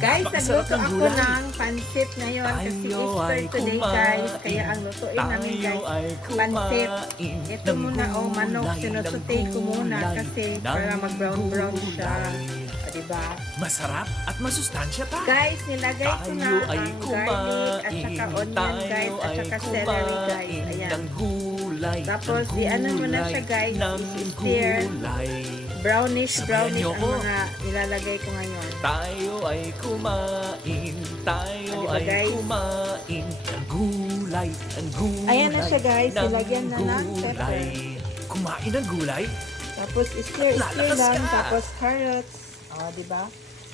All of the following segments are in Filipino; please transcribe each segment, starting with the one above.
Guys, Napakasarap nagluto ng ako gulay. ng pansit ngayon kasi Tayo Easter ay today guys. Kaya ang lutuin namin tayo guys, ay pansit. kumain Ito ng muna manok, gulay, sinusote ng ko muna gulay, kasi ng para mag-brown-brown siya. gulay. O, diba? Masarap at masustansya pa. Guys, nilagay ko na Tayo ay ang garlic at saka onion guys at saka celery guys. Ayan. ng gulay, Tapos, i-ano mo na siya guys, ng i-stir. gulay. Brownish Sabayan niyo ang ko. mga nilalagay ko ngayon. Tayo ay kumain, tayo Diba, ay guys? kumain ng gulay, ng gulay. Ayan na siya, guys. ng Nilagyan na ng gulay. Kumain ng gulay? Tapos, stir Lalakas lang. ka. Tapos, carrots. O, diba?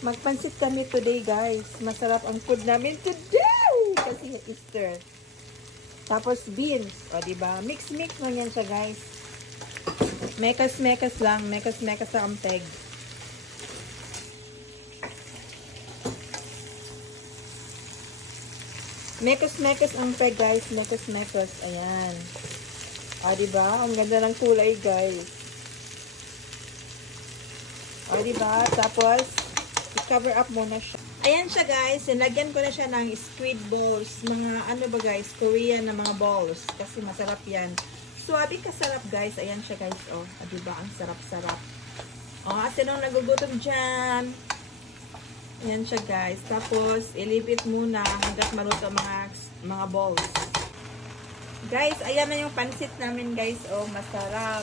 Magpansit kami today, guys. Masarap ang food namin today! Kasi Easter. Tapos, beans. O, diba? Mix-mix lang yan siya, guys. Mekas-mekas lang. Mekas-mekas lang ang peg. Mekas-mekas ang peg, guys. Mekas-mekas. Ayan. O, diba? Ang ganda ng kulay, guys. O, diba? Tapos, i-cover up muna siya. Ayan siya, guys. Nilagyan ko na siya ng squid balls. Mga, ano ba, guys? Korean na mga balls. Kasi masarap yan. Swabe kasarap, guys. Ayan siya, guys. O, diba? Ang sarap-sarap. O, sinong nagugutom dyan? Ayan siya, guys. Tapos, ilipit muna hanggat maluto mga balls. Guys, ayan na yung pansit namin, guys. O, masarap.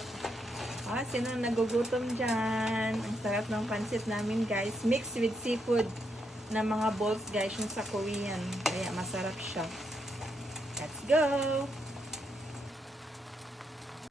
Sino nagugutom dyan? Ang sarap ng pansit namin, guys. Mixed with seafood na mga balls, guys. Yung sa Korean. Kaya masarap siya. Let's go!